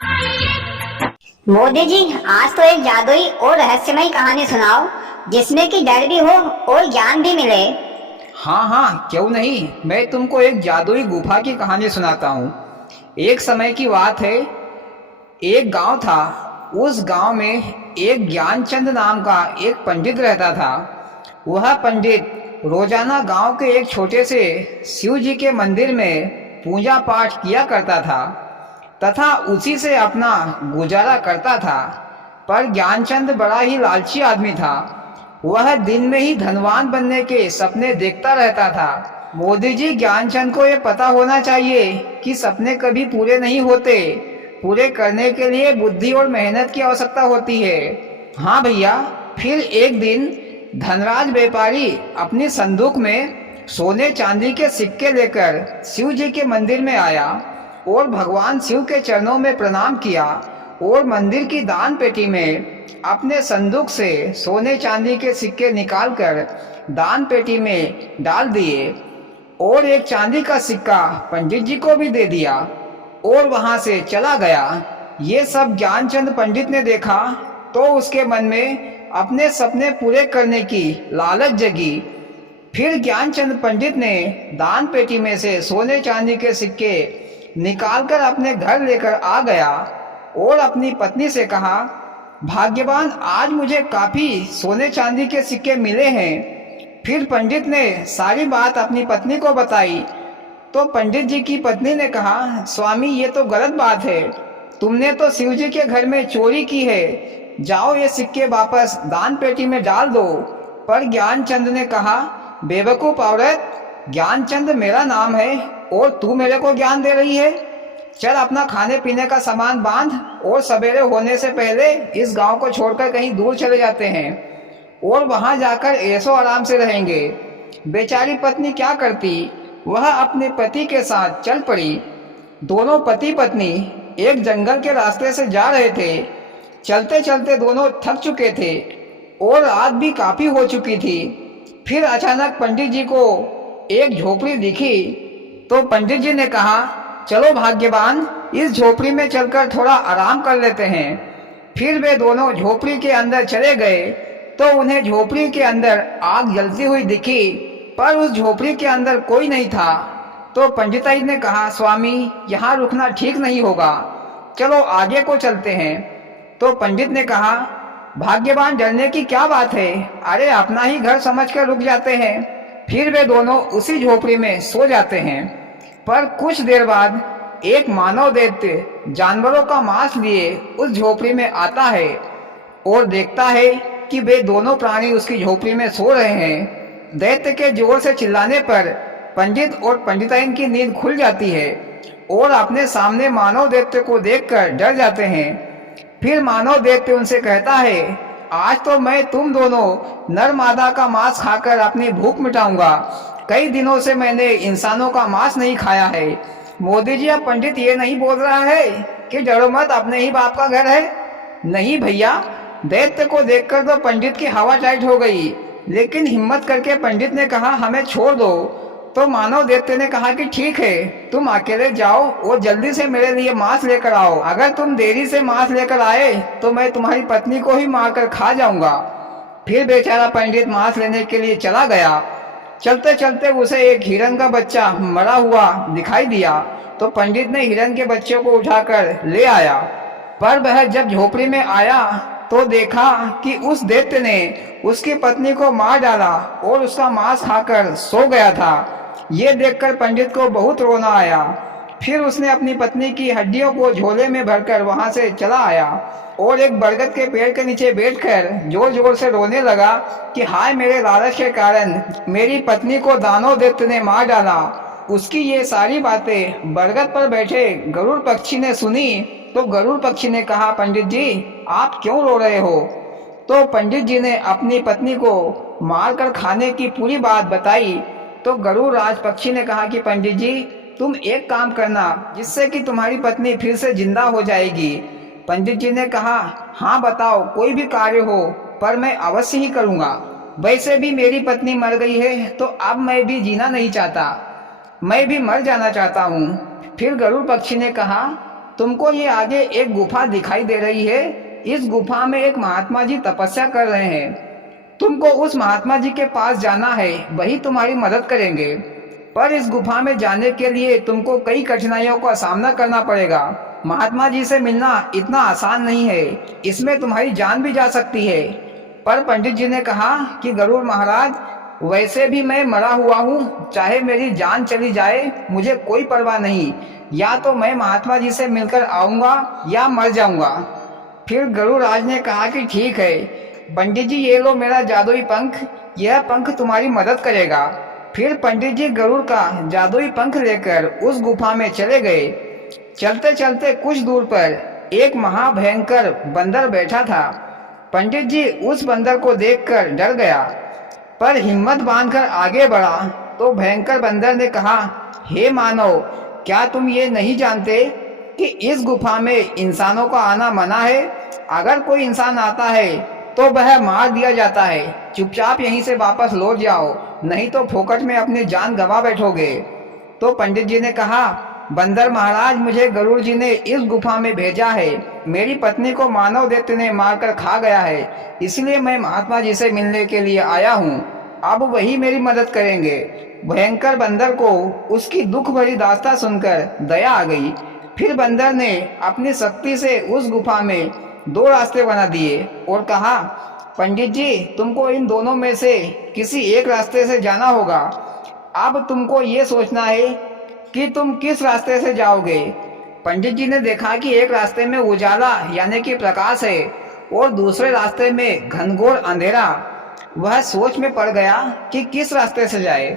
मोदी जी, आज तो एक जादुई और रहस्यमयी कहानी सुनाओ जिसमें कि डर भी हो और ज्ञान भी मिले। हाँ हाँ, क्यों नहीं। मैं तुमको एक जादुई गुफा की कहानी सुनाता हूँ। एक समय की बात है। एक गांव था। उस गांव में एक ज्ञानचंद नाम का एक पंडित रहता था। वह पंडित रोजाना गांव के एक छोटे से शिव जी के मंदिर में पूजा पाठ किया करता था तथा उसी से अपना गुजारा करता था। पर ज्ञानचंद बड़ा ही लालची आदमी था। वह दिन में ही धनवान बनने के सपने देखता रहता था। मोदी जी, ज्ञानचंद को ये पता होना चाहिए कि सपने कभी पूरे नहीं होते। पूरे करने के लिए बुद्धि और मेहनत की आवश्यकता होती है। हाँ भैया। फिर एक दिन धनराज व्यापारी अपनी संदूक में सोने चांदी के सिक्के लेकर शिव जी के मंदिर में आया और भगवान शिव के चरणों में प्रणाम किया और मंदिर की दान पेटी में अपने संदूक से सोने चांदी के सिक्के निकालकर दान पेटी में डाल दिए और एक चांदी का सिक्का पंडित जी को भी दे दिया और वहां से चला गया। ये सब ज्ञानचंद पंडित ने देखा तो उसके मन में अपने सपने पूरे करने की लालच जगी। फिर ज्ञानचंद पंडित ने दान पेटी में से सोने चांदी के सिक्के निकालकर अपने घर लेकर आ गया और अपनी पत्नी से कहा, भाग्यवान, आज मुझे काफी सोने चांदी के सिक्के मिले हैं। फिर पंडित ने सारी बात अपनी पत्नी को बताई तो पंडित जी की पत्नी ने कहा, स्वामी, ये तो गलत बात है। तुमने तो शिव जी के घर में चोरी की है। जाओ, ये सिक्के वापस दान पेटी में डाल दो। पर ज्ञानचंद ने कहा, बेवकूफ औरत, ज्ञानचंद मेरा नाम है और तू मेरे को ज्ञान दे रही है। चल, अपना खाने पीने का सामान बांध और सवेरे होने से पहले इस गांव को छोड़कर कहीं दूर चले जाते हैं और वहां जाकर ऐशो आराम से रहेंगे। बेचारी पत्नी क्या करती, वह अपने पति के साथ चल पड़ी। दोनों पति पत्नी एक जंगल के रास्ते से जा रहे थे। चलते चलते दोनों थक चुके थे और रात भी काफी हो चुकी थी। फिर अचानक पंडित जी को एक झोपड़ी दिखी तो पंडित जी ने कहा, चलो भाग्यवान, इस झोपड़ी में चलकर थोड़ा आराम कर लेते हैं। फिर वे दोनों झोपड़ी के अंदर चले गए तो उन्हें झोपड़ी के अंदर आग जलती हुई दिखी, पर उस झोपड़ी के अंदर कोई नहीं था। तो पंडिताई ने कहा, स्वामी, यहाँ रुकना ठीक नहीं होगा, चलो आगे को चलते हैं। तो पंडित ने कहा, भाग्यवान, डरने की क्या बात है, अरे अपना ही घर समझकर रुक जाते हैं। फिर वे दोनों उसी झोपड़ी में सो जाते हैं। पर कुछ देर बाद एक मानव दैत्य जानवरों का मांस लिए उस झोपड़ी में आता है और देखता है कि वे दोनों प्राणी उसकी झोपड़ी में सो रहे हैं। दैत्य के जोर से चिल्लाने पर पंडित और पंडिताइन की नींद खुल जाती है और अपने सामने मानव दैत्य को देखकर डर जाते हैं। फिर मानव दैत्य उनसे कहता है, आज तो मैं तुम दोनों नर मादा का मांस खाकर अपनी भूख मिटाऊंगा। कई दिनों से मैंने इंसानों का मांस नहीं खाया है। मोदी जी, अब पंडित ये नहीं बोल रहा है कि डरो मत, अपने ही बाप का घर है। नहीं भैया। दैत्य को देखकर तो पंडित की हवा टाइट हो गई, लेकिन हिम्मत करके पंडित ने कहा, हमें छोड़ दो। तो मानव दैत्य ने कहा कि ठीक है, तुम अकेले जाओ और जल्दी से मेरे लिए मांस लेकर आओ। अगर तुम देरी से मांस लेकर आए तो मैं तुम्हारी पत्नी को ही मारकर खा जाऊंगा। फिर बेचारा पंडित मांस लेने के लिए चला गया। चलते चलते उसे एक हिरन का बच्चा मरा हुआ दिखाई दिया तो पंडित ने हिरन के बच्चे को उठाकर ले आया। पर वह जब झोपड़ी में आया तो देखा कि उस दैत्य ने उसकी पत्नी को मार डाला और उसका मांस खाकर सो गया था। ये देखकर पंडित को बहुत रोना आया। फिर उसने अपनी पत्नी की हड्डियों को झोले में भरकर वहां से चला आया और एक बरगद के पेड़ के नीचे बैठकर जोर जोर से रोने लगा कि हाय, मेरे लालच के कारण मेरी पत्नी को दानव दैत्य ने मार डाला। उसकी ये सारी बातें बरगद पर बैठे गरुड़ पक्षी ने सुनी तो गरुड़ पक्षी ने कहा, पंडित जी, आप क्यों रो रहे हो? तो पंडित जी ने अपनी पत्नी को मारकर खाने की पूरी बात बताई। तो गरुड़ राज पक्षी ने कहा कि पंडित जी, तुम एक काम करना जिससे कि तुम्हारी पत्नी फिर से जिंदा हो जाएगी। पंडित जी ने कहा, हाँ बताओ, कोई भी कार्य हो पर मैं अवश्य ही करूँगा। वैसे भी मेरी पत्नी मर गई है तो अब मैं भी जीना नहीं चाहता, मैं भी मर जाना चाहता हूँ। फिर गरुड़ पक्षी ने कहा, तुमको ये आगे एक गुफा दिखाई दे रही है। इस गुफा में एक महात्मा जी तपस्या कर रहे हैं। तुमको उस महात्मा जी के पास जाना है, वही तुम्हारी मदद करेंगे। पर इस गुफा में जाने के लिए तुमको कई कठिनाइयों का सामना करना पड़ेगा। महात्मा जी से मिलना इतना आसान नहीं है, इसमें तुम्हारी जान भी जा सकती है। पर पंडित जी ने कहा कि गरुड़ महाराज, वैसे भी मैं मरा हुआ हूँ, चाहे मेरी जान चली जाए मुझे कोई परवाह नहीं। या तो मैं महात्मा जी से मिलकर आऊँगा या मर जाऊँगा। फिर गरुड़ राज ने कहा कि ठीक है पंडित जी, ये लो मेरा जादुई पंख, यह पंख तुम्हारी मदद करेगा। फिर पंडित जी गरुड़ का जादुई पंख लेकर उस गुफा में चले गए। चलते चलते कुछ दूर पर एक महाभयंकर बंदर बैठा था। पंडित जी उस बंदर को देखकर डर गया, पर हिम्मत बांधकर आगे बढ़ा तो भयंकर बंदर ने कहा, हे मानव, क्या तुम ये नहीं जानते कि इस गुफा में इंसानों का आना मना है? अगर कोई इंसान आता है तो वह मार दिया जाता है। चुपचाप यहीं से वापस लौट जाओ, नहीं तो फोकट में अपनी जान गंवा बैठोगे। तो पंडित जी ने कहा, बंदर महाराज, मुझे गरुड़ जी ने इस गुफा में भेजा है। मेरी पत्नी को मानव दैत्य ने मारकर खा गया है, इसलिए मैं महात्मा जी से मिलने के लिए आया हूँ। अब वही मेरी मदद करेंगे। भयंकर बंदर को उसकी दुख भरी दास्तां सुनकर दया आ गई। फिर बंदर ने अपनी शक्ति से उस गुफा में 2 रास्ते बना दिए और कहा, पंडित जी, तुमको इन दोनों में से किसी एक रास्ते से जाना होगा। अब तुमको ये सोचना है कि तुम किस रास्ते से जाओगे। पंडित जी ने देखा कि एक रास्ते में उजाला यानी कि प्रकाश है और दूसरे रास्ते में घनघोर अंधेरा। वह सोच में पड़ गया कि किस रास्ते से जाए।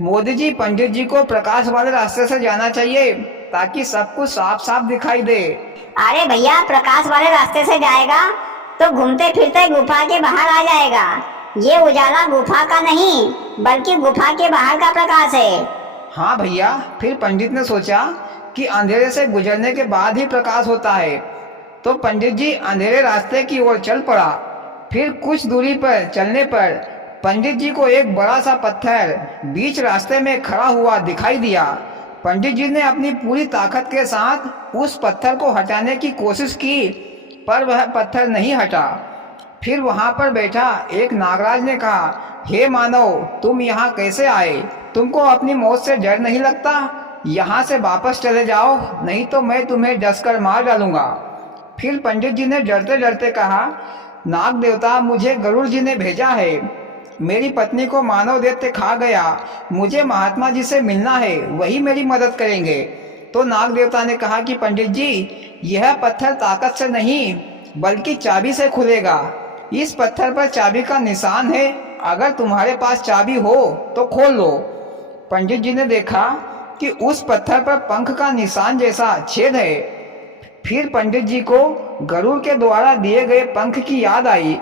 मोदी जी, पंडित जी को प्रकाश वाले रास्ते से जाना चाहिए ताकि सब कुछ साफ साफ दिखाई दे। अरे भैया, प्रकाश वाले रास्ते से जाएगा तो घूमते फिरते गुफा के बाहर आ जाएगा। ये उजाला गुफा का नहीं बल्कि गुफा के बाहर का प्रकाश है। हाँ भैया। फिर पंडित ने सोचा कि अंधेरे से गुजरने के बाद ही प्रकाश होता है, तो पंडित जी अंधेरे रास्ते की ओर चल पड़ा। फिर कुछ दूरी पर चलने पर पंडित जी को एक बड़ा सा पत्थर बीच रास्ते में खड़ा हुआ दिखाई दिया। पंडित जी ने अपनी पूरी ताकत के साथ उस पत्थर को हटाने की कोशिश की, पर वह पत्थर नहीं हटा। फिर वहां पर बैठा एक नागराज ने कहा, हे मानव, तुम यहाँ कैसे आए? तुमको अपनी मौत से डर नहीं लगता? यहाँ से वापस चले जाओ, नहीं तो मैं तुम्हें डसकर मार डालूंगा। फिर पंडित जी ने डरते डरते कहा, नाग देवता, मुझे गरुड़ जी ने भेजा है। मेरी पत्नी को मानव दैत्य खा गया, मुझे महात्मा जी से मिलना है, वही मेरी मदद करेंगे। तो नाग देवता ने कहा कि पंडित जी, यह पत्थर ताकत से नहीं बल्कि चाबी से खुलेगा। इस पत्थर पर चाबी का निशान है, अगर तुम्हारे पास चाबी हो तो खोल लो। पंडित जी ने देखा कि उस पत्थर पर पंख का निशान जैसा छेद है। फिर पंडित जी को गरुड़ के द्वारा दिए गए पंख की याद आई।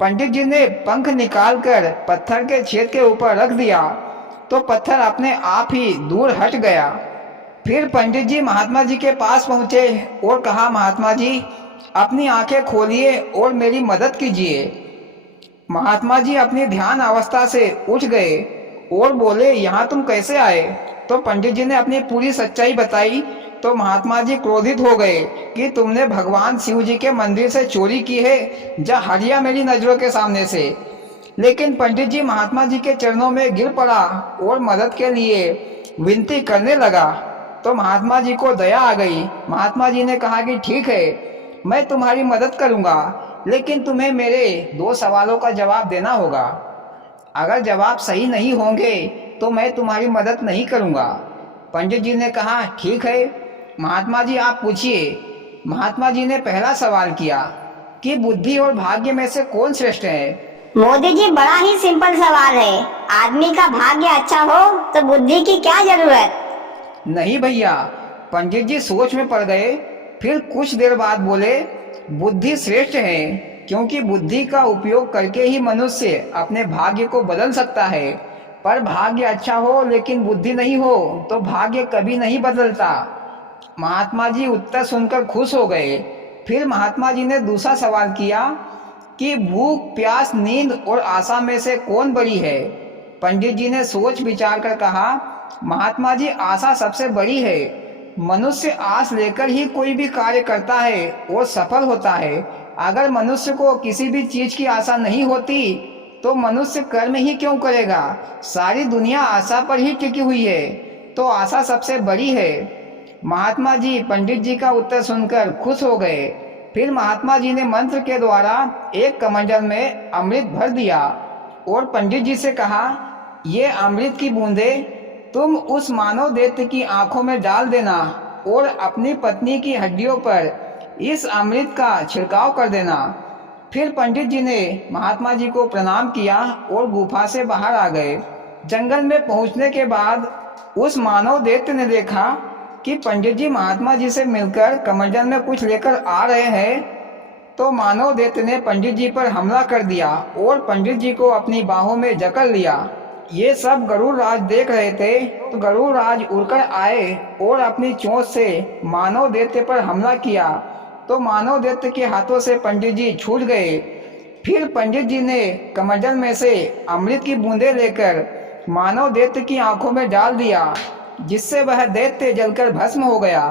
पंडित जी ने पंख निकालकर पत्थर के छेद के ऊपर रख दिया तो पत्थर अपने आप ही दूर हट गया। फिर पंडित जी महात्मा जी के पास पहुंचे और कहा, महात्मा जी, अपनी आंखें खोलिए और मेरी मदद कीजिए। महात्मा जी अपनी ध्यान अवस्था से उठ गए और बोले, यहाँ तुम कैसे आए? तो पंडित जी ने अपनी पूरी सच्चाई बताई तो महात्मा जी क्रोधित हो गए कि तुमने भगवान शिव जी के मंदिर से चोरी की है, जा हटिया मेरी नजरों के सामने से। लेकिन पंडित जी महात्मा जी के चरणों में गिर पड़ा और मदद के लिए विनती करने लगा। तो महात्मा जी को दया आ गई। महात्मा जी ने कहा कि ठीक है, मैं तुम्हारी मदद करूंगा, लेकिन तुम्हें मेरे 2 सवालों का जवाब देना होगा। अगर जवाब सही नहीं होंगे तो मैं तुम्हारी मदद नहीं करूंगा। पंडित जी ने कहा, ठीक है महात्मा जी, आप पूछिए। महात्मा जी ने पहला सवाल किया कि बुद्धि और भाग्य में से कौन श्रेष्ठ है? मोदी जी, बड़ा ही सिंपल सवाल है। आदमी का भाग्य अच्छा हो तो बुद्धि की क्या जरूरत? नहीं भैया। पंडित जी सोच में पड़ गए। फिर कुछ देर बाद बोले, बुद्धि श्रेष्ठ है, क्योंकि बुद्धि का उपयोग करके ही मनुष्य अपने भाग्य को बदल सकता है। पर भाग्य अच्छा हो लेकिन बुद्धि नहीं हो तो भाग्य कभी नहीं बदलता। महात्मा जी उत्तर सुनकर खुश हो गए। फिर महात्मा जी ने दूसरा सवाल किया कि भूख, प्यास, नींद और आशा में से कौन बड़ी है? पंडित जी ने सोच विचार कर कहा, महात्मा जी, आशा सबसे बड़ी है। मनुष्य आस लेकर ही कोई भी कार्य करता है वो सफल होता है। अगर मनुष्य को किसी भी चीज की आशा नहीं होती तो मनुष्य कर्म ही क्यों करेगा। सारी दुनिया आशा पर ही टिकी हुई है, तो आशा सबसे बड़ी है। महात्मा जी पंडित जी का उत्तर सुनकर खुश हो गए। फिर महात्मा जी ने मंत्र के द्वारा एक कमंडल में अमृत भर दिया और पंडित जी से कहा, ये अमृत की बूंदें तुम उस मानव दैत्य की आंखों में डाल देना और अपनी पत्नी की हड्डियों पर इस अमृत का छिड़काव कर देना। फिर पंडित जी ने महात्मा जी को प्रणाम किया और गुफा से बाहर आ गए। जंगल में पहुंचने के बाद उस मानव दैत्य ने देखा कि पंडित जी महात्मा जी से मिलकर कमंडल में कुछ लेकर आ रहे हैं, तो मानव दैत्य ने पंडित जी पर हमला कर दिया और पंडित जी को अपनी बाहों में जकड़ लिया। ये सब गरुड़ राज देख रहे थे, तो गरुड़ राज उड़कर आए और अपनी चोंच से मानव दैत्य पर हमला किया, तो मानव दैत्य के हाथों से पंडित जी छूट गए। फिर पंडित जी ने कमंडल में से अमृत की बूंदें लेकर मानव दैत्य की आंखों में डाल दिया, जिससे वह दैत्य जलकर भस्म हो गया।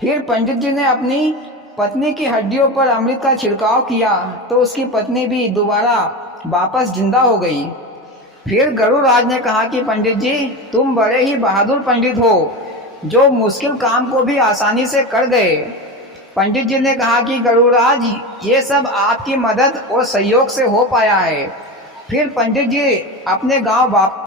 फिर पंडित जी ने अपनी पत्नी की हड्डियों पर अमृत का छिड़काव किया, तो उसकी पत्नी भी दोबारा वापस जिंदा हो गई। फिर गरुड़ राज ने कहा कि पंडित जी तुम बड़े ही बहादुर पंडित हो, जो मुश्किल काम को भी आसानी से कर गए। पंडित जी ने कहा कि गरुड़ राज, ये सब आपकी मदद और सहयोग से हो पाया है। फिर पंडित जी अपने गांव वापस